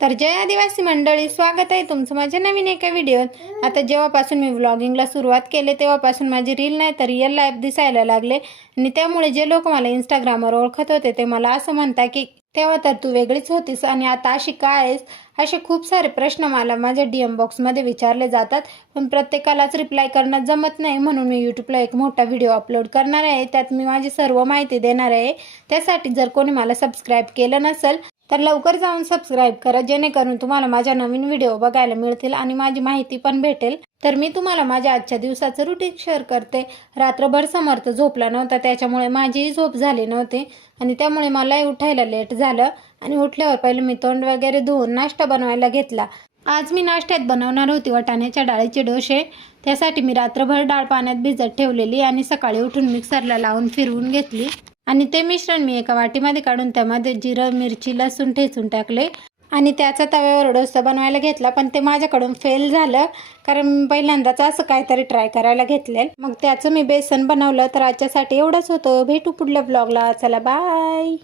तर जय आदिवासी मंडळी, स्वागत आहे तुमचं माझ्या नवीन एका व्हिडिओत। आता जेव्हापासून मी व्लॉगिंगला सुरुवात केले तेव्हापासून माझी रील नाही तर रिअल लाईफ दिसायला लागले आणि त्यामुळे जे लोक मला इंस्टाग्रामवर ओळखत होते ते मला असं म्हणतात की तेव्हा तर तू वेगळीच होतीस आणि आता अशी काय आहेस। असे खूप सारे प्रश्न मला माझ्या DM बॉक्समध्ये विचारले जातात, पण प्रत्येकालाच रिप्लाय करणं जमत नाही, म्हणून मी यूट्यूबला एक मोठा व्हिडिओ अपलोड करणार आहे। त्यात मी माझी सर्व माहिती देणार आहे। त्यासाठी जर कोणी मला सबस्क्राईब केलं नसेल तर लवकर जाऊन सबस्क्राईब करा, जेणेकरून तुम्हाला माझ्या नवीन व्हिडिओ बघायला मिळतील आणि माझी माहिती पण भेटेल। तर मी तुम्हाला माझ्या आजच्या दिवसाचं रुटीन शेअर करते। रात्रभर समर्थ झोपला नव्हता, त्याच्यामुळे माझीही झोप झाली नव्हती आणि त्यामुळे मलाही उठायला लेट झालं आणि उठल्यावर पहिले मी तोंड वगैरे धुवून नाश्ता बनवायला घेतला। आज मी नाश्त्यात बनवणार होती वाटाण्याच्या डाळीचे डोसे। त्यासाठी मी रात्रभर डाळ पाण्यात भिजत ठेवलेली आणि सकाळी उठून मिक्सरला लावून फिरवून घेतली आणि ते मिश्रण मी एका वाटीमध्ये काढून त्यामध्ये जिरं, मिरची, लसूण ठेचून टाकले आणि त्याचा तव्यावर डोसा बनवायला घेतला। पण ते माझ्याकडून फेल झालं, कारण पहिल्यांदाच असं काहीतरी ट्राय करायला घेतले। मग त्याचं मी बेसन बनवलं। तर आजच्यासाठी एवढंच होतं। भेटू पुढल्या ब्लॉगला। चला बाय।